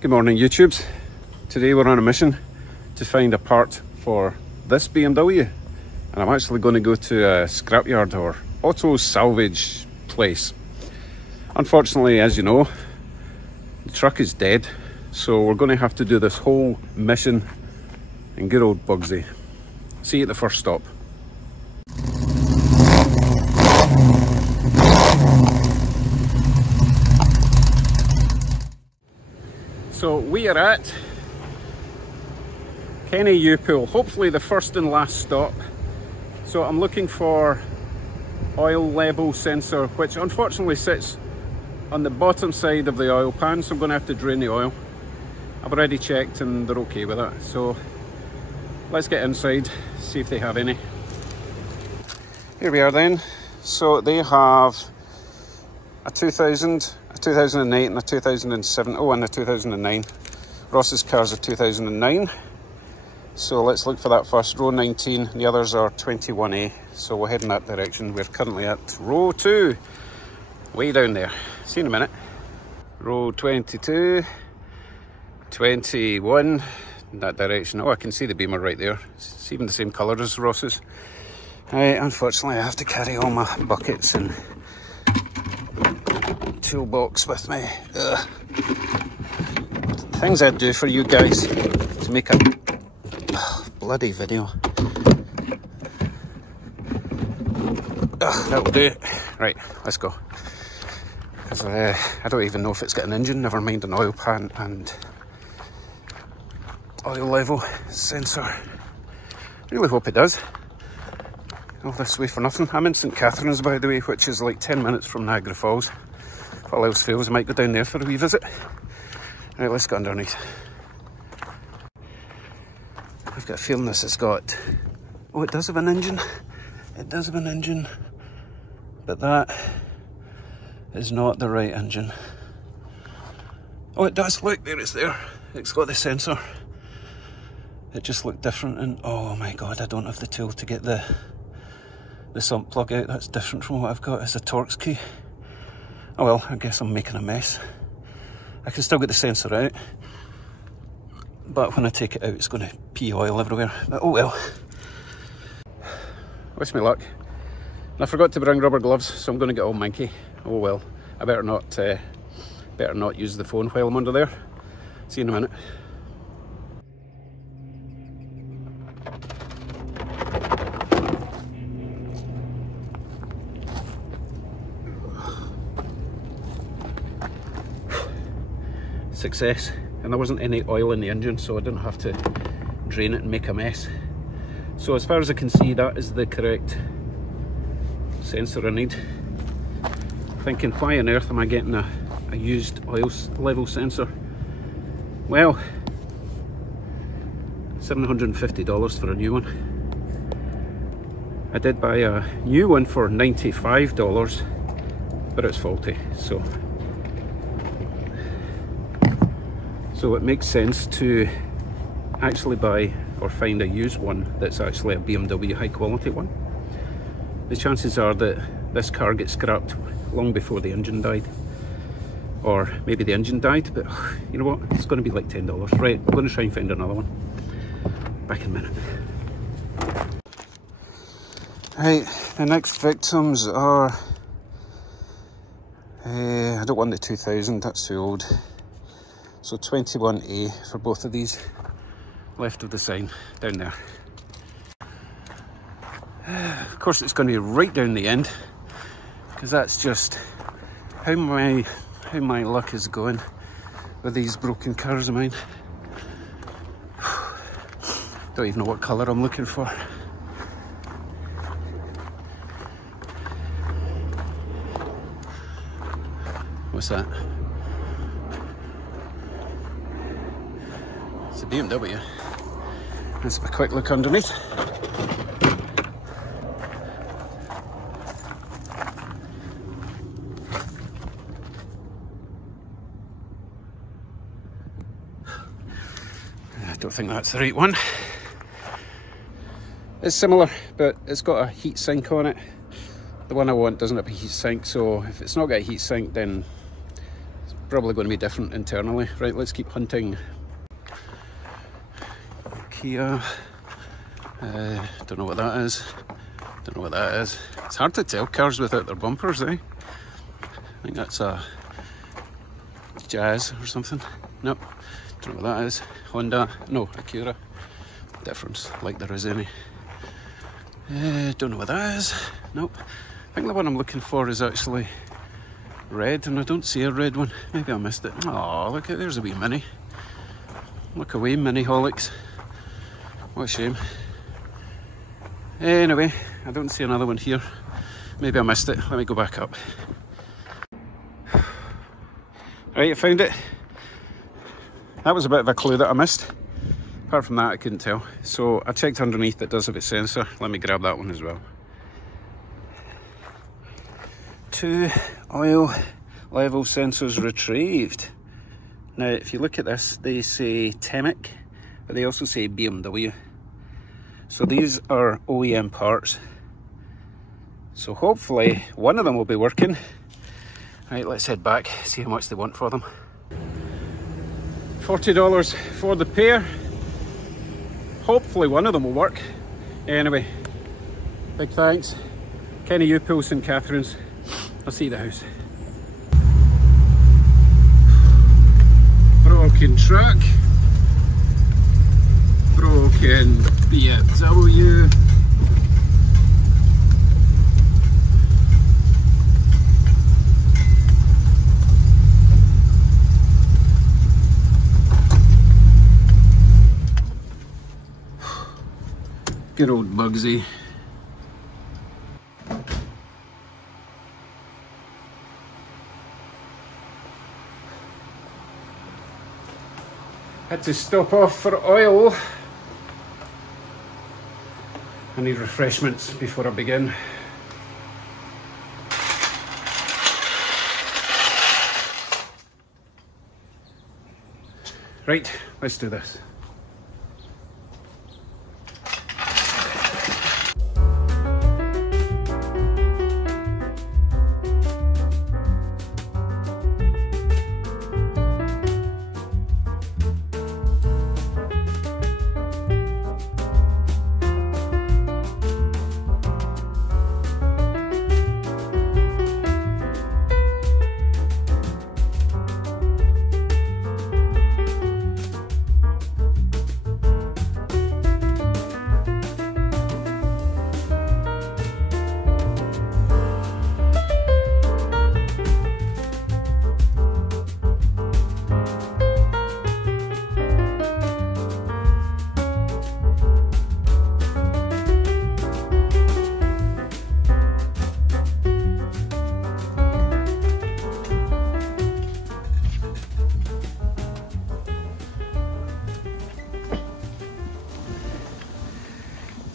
Good morning, YouTubes. Today we're on a mission to find a part for this BMW, and I'm actually going to go to a scrapyard or auto salvage place. Unfortunately, as you know, the truck is dead, so we're going to have to do this whole mission in good old Bugsy. See you at the first stop. So we are at Kenny U-Pool, hopefully the first and last stop. So I'm looking for oil level sensor, which unfortunately sits on the bottom side of the oil pan, so I'm going to have to drain the oil. I've already checked and they're okay with that. So let's get inside, see if they have any. Here we are then. So they have a 2000, a 2008 and a 2007, oh, and a 2009. Ross's car's a 2009. So let's look for that first, row 19, and the others are 21A. So we'll head in that direction. We're currently at row 2, way down there. See you in a minute. Row 22, 21, in that direction. Oh, I can see the Beamer right there. It's even the same colour as Ross's. Unfortunately, I have to carry all my buckets and toolbox with me. Things I'd do for you guys to make a bloody video. That'll do it. Right, let's go. Because I don't even know if it's got an engine, never mind an oil pan and oil level sensor. I really hope it does. All this way for nothing. I'm in St Catharines, by the way, which is like 10 minutes from Niagara Falls. If all else fails, I might go down there for a wee visit. Right, let's go underneath. I've got a feeling this has got... Oh, it does have an engine. It does have an engine. But that is not the right engine. Oh, it does. Look, there it's there. It's got the sensor. It just looked different, and oh my god, I don't have the tool to get the sump plug out. That's different from what I've got as a Torx key. Oh well, I guess I'm making a mess. I can still get the sensor out, but when I take it out it's going to pee oil everywhere. But oh well. Wish me luck. And I forgot to bring rubber gloves, so I'm going to get all manky. Oh well. I better not use the phone while I'm under there. See you in a minute. Success. And there wasn't any oil in the engine, so I didn't have to drain it and make a mess. So as far as I can see, that is the correct sensor I need. Thinking, why on earth am I getting a used oil level sensor? Well, $750 for a new one. I did buy a new one for $95, but it's faulty, so it makes sense to actually buy or find a used one that's actually a BMW high quality one. The chances are that this car gets scrapped long before the engine died, or maybe the engine died, but you know what, it's going to be like $10. Right, I'm going to try and find another one. Back in a minute. Right, the next victims are I don't want the 2000, that's too old. So 21A for both of these, left of the sign, down there. Of course it's going to be right down the end, because that's just how my luck is going with these broken cars of mine. Don't even know what colour I'm looking for. What's that? It's a BMW. Let's have a quick look underneath. I don't think that's the right one. It's similar, but it's got a heat sink on it. The one I want doesn't have a heat sink, so if it's not got a heat sink, then probably going to be different internally. Right, let's keep hunting. Kia. Don't know what that is. Don't know what that is. It's hard to tell cars without their bumpers, eh? I think that's a Jazz or something. Nope. Don't know what that is. Honda. No, Acura. Difference, like there is any. Don't know what that is. Nope. I think the one I'm looking for is actually red, and I don't see a red one. Maybe I missed it. Oh, look, there's a wee Mini. Look away, Mini holics. What a shame. Anyway, I don't see another one here. Maybe I missed it. Let me go back up. Right, I found it. That was a bit of a clue that I missed. Apart from that, I couldn't tell. So I checked underneath, it does have a sensor. Let me grab that one as well. 2 oil level sensors retrieved. Now, if you look at this, they say Temic, but they also say BMW. So these are OEM parts. So hopefully one of them will be working. Right, let's head back, see how much they want for them. $40 for the pair. Hopefully one of them will work. Anyway, big thanks. Kenny Upil, St Catherine's. I'll see you at the house. Broken truck. Broken BMW. Good old Bugsy. Had to stop off for oil. I need refreshments before I begin. Right, let's do this.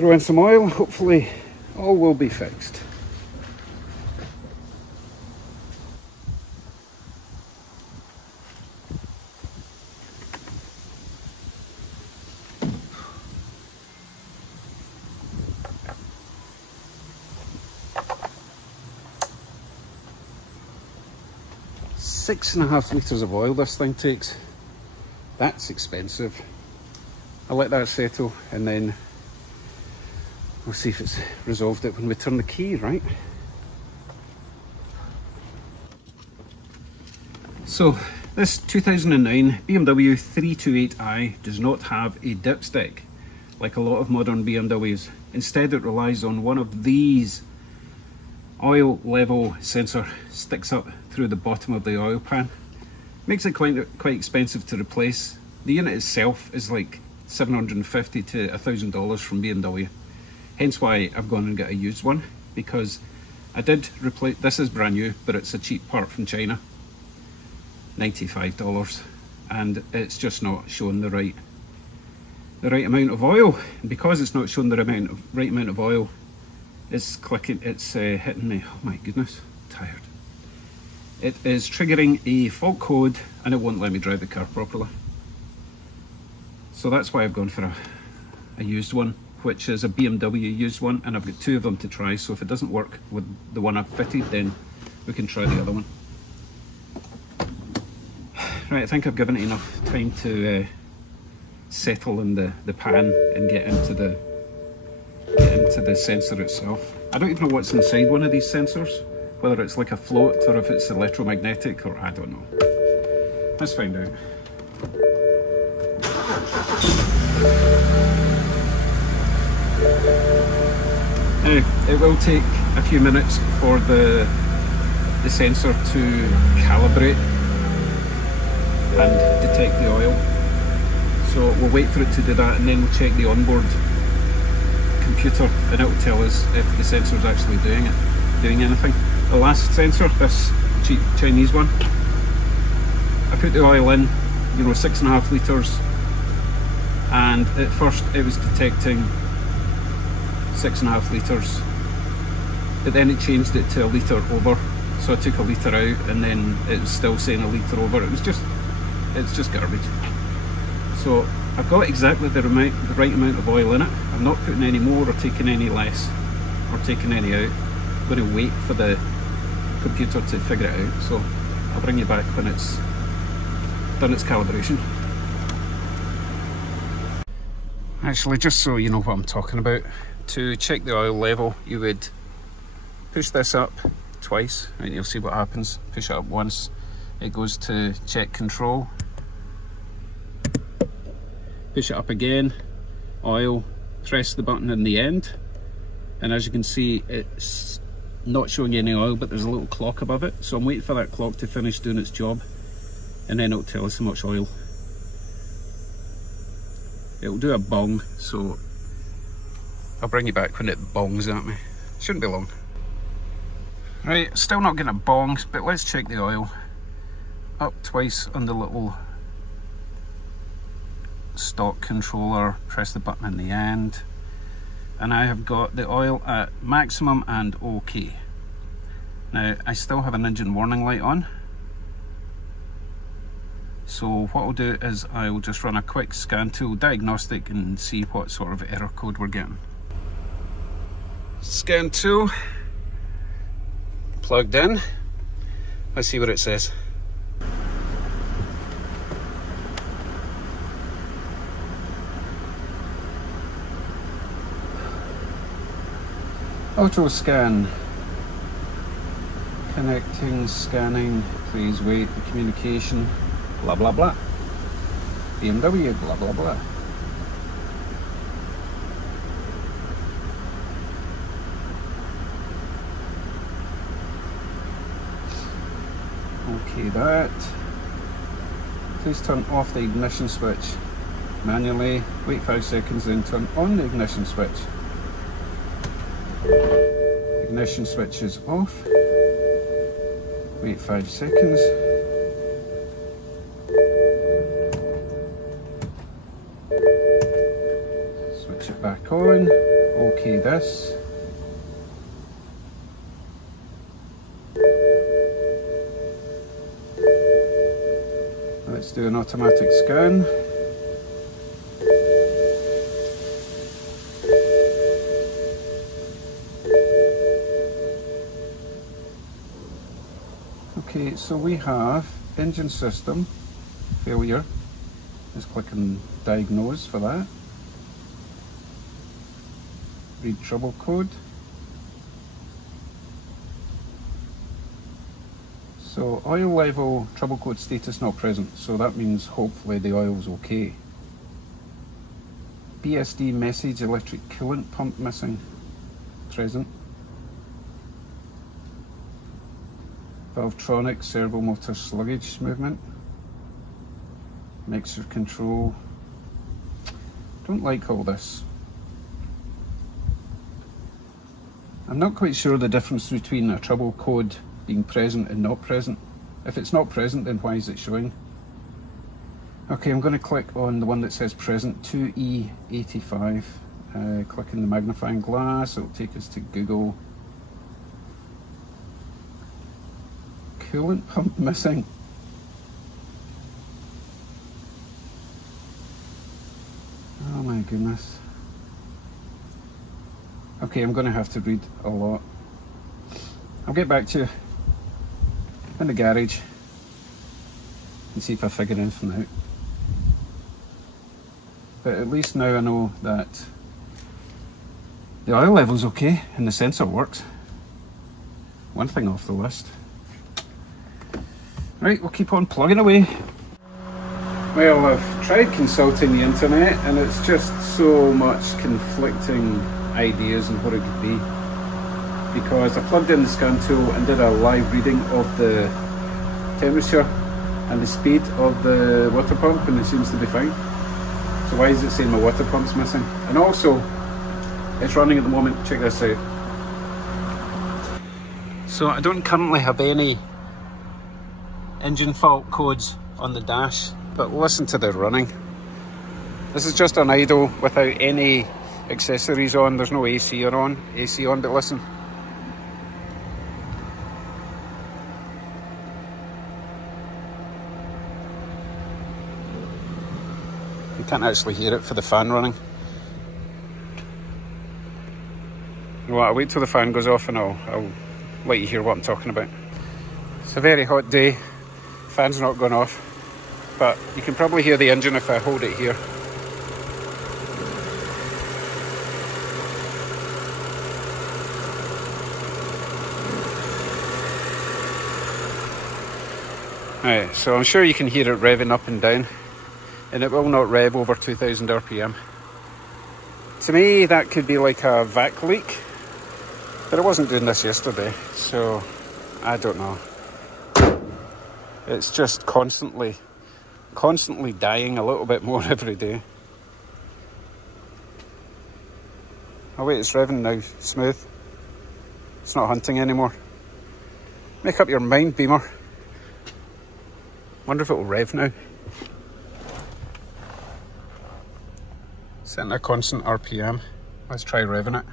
Throw in some oil, hopefully all will be fixed. $6.5 litres of oil this thing takes. That's expensive. I'll let that settle and then we'll see if it's resolved it when we turn the key, right? So this 2009 BMW 328i does not have a dipstick like a lot of modern BMWs. Instead, it relies on one of these oil level sensor sticks up through the bottom of the oil pan. Makes it quite expensive to replace. The unit itself is like $750 to $1,000 from BMW. Hence why I've gone and got a used one, because I did replace, this is brand new, but it's a cheap part from China, $95, and it's just not showing the right amount of oil. And because it's not showing the right amount of oil, it's clicking, it's hitting me. Oh my goodness, I'm tired. It is triggering a fault code and it won't let me drive the car properly. So that's why I've gone for a used one, which is a BMW used one, and I've got 2 of them to try, so if it doesn't work with the one I've fitted, then we can try the other one. Right, I think I've given it enough time to settle in the pan and get into the sensor itself. I don't even know what's inside one of these sensors, whether it's like a float or if it's electromagnetic, or I don't know. Let's find out. Now, it will take a few minutes for the sensor to calibrate and detect the oil. So we'll wait for it to do that, and then we'll check the onboard computer and it will tell us if the sensor is actually doing anything. The last sensor, this cheap Chinese one, I put the oil in, 6.5 litres, and at first it was detecting 6.5 litres, but then it changed it to a litre over, so I took a litre out and then it was still saying a litre over. It's just garbage. So I've got exactly the right amount of oil in it. I'm not putting any more or taking any less or taking any out. I'm going to wait for the computer to figure it out, so I'll bring you back when it's done its calibration. Actually, just so you know what I'm talking about, to check the oil level you would push this up twice and you'll see what happens. Push it up once, it goes to check control. Push it up again, oil, press the button in the end, and as you can see it's not showing any oil, but there's a little clock above it, so I'm waiting for that clock to finish doing its job and then it'll tell us how much oil. It'll do a bong, so I'll bring you back when it bongs at me. Shouldn't be long. Right, still not getting a bong, but let's check the oil. Up twice on the little stock controller, press the button in the end, and I have got the oil at maximum and OK. Now I still have an engine warning light on, so what I'll do is I'll just run a quick scan tool diagnostic and see what sort of error code we're getting. Scan tool plugged in, let's see what it says. Auto scan. Connecting, scanning, please wait, communication, blah blah blah. BMW, blah blah blah. Okay, that. Please turn off the ignition switch manually. Wait 5 seconds, then turn on the ignition switch. Ignition switch is off. Wait 5 seconds. Switch it back on. OK this. Let's do an automatic scan. Okay, so we have engine system failure. Let's click on diagnose for that. Read trouble code. So oil level trouble code status not present, so that means hopefully the oil's okay. BSD message electric coolant pump missing, present. Valvetronic servo motor sluggish movement. Mixer control. Don't like all this. I'm not quite sure the difference between a trouble code being present and not present. If it's not present, then why is it showing? Okay, I'm going to click on the one that says present, 2E85. Click on the magnifying glass, it'll take us to Google. Coolant pump missing. Oh my goodness. Okay, I'm going to have to read a lot. I'll get back to you in the garage. and see if I figure anything out. But at least now I know that the oil level's okay and the sensor works. One thing off the list. Right, we'll keep on plugging away. Well, I've tried consulting the internet and it's just so much conflicting ideas on what it could be. Because I plugged in the scan tool and did a live reading of the temperature and the speed of the water pump, and it seems to be fine. So why is it saying my water pump's missing? And also, it's running at the moment. Check this out. So I don't currently have any engine fault codes on the dash, but listen to the running. This is just on idle without any accessories on. There's no AC on, but listen. You can't actually hear it for the fan running. You know what, I'll wait till the fan goes off and I'll let you hear what I'm talking about. It's a very hot day, fan's not going off, but you can probably hear the engine if I hold it here. Right, so I'm sure you can hear it revving up and down, and it will not rev over 2000 RPM. To me, that could be like a vac leak, but I wasn't doing this yesterday, so I don't know. It's just constantly dying a little bit more every day. Oh wait, it's revving now, smooth. It's not hunting anymore. Make up your mind, Beamer. Wonder if it will rev now. Setting a constant RPM. Let's try revving it.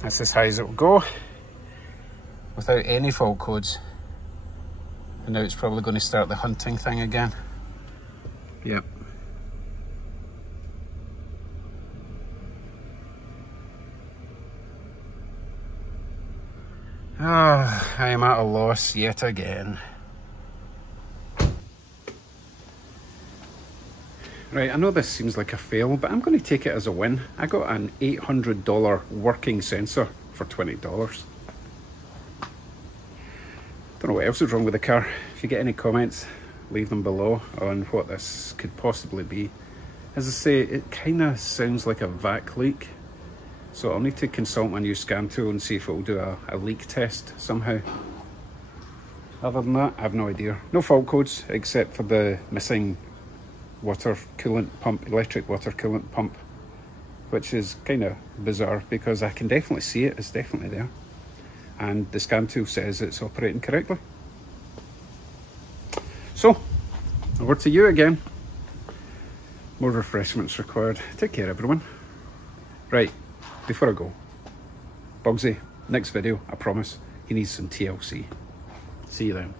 That's as high as it will go without any fault codes. And now it's probably going to start the hunting thing again. Yep. Oh, I am at a loss yet again. Right, I know this seems like a fail, but I'm going to take it as a win. I got an $800 working sensor for $20. Don't know what else is wrong with the car. If you get any comments, leave them below on what this could possibly be. As I say, it kind of sounds like a vac leak. So I'll need to consult my new scan tool and see if it will do a leak test somehow. Other than that, I have no idea. No fault codes except for the missing water coolant pump, electric water coolant pump, which is kind of bizarre because I can definitely see it, it's definitely there. And the scan tool says it's operating correctly. So, over to you again. More refreshments required. Take care, everyone. Right. Before I go, Bugsy, next video, I promise, he needs some TLC. See you then.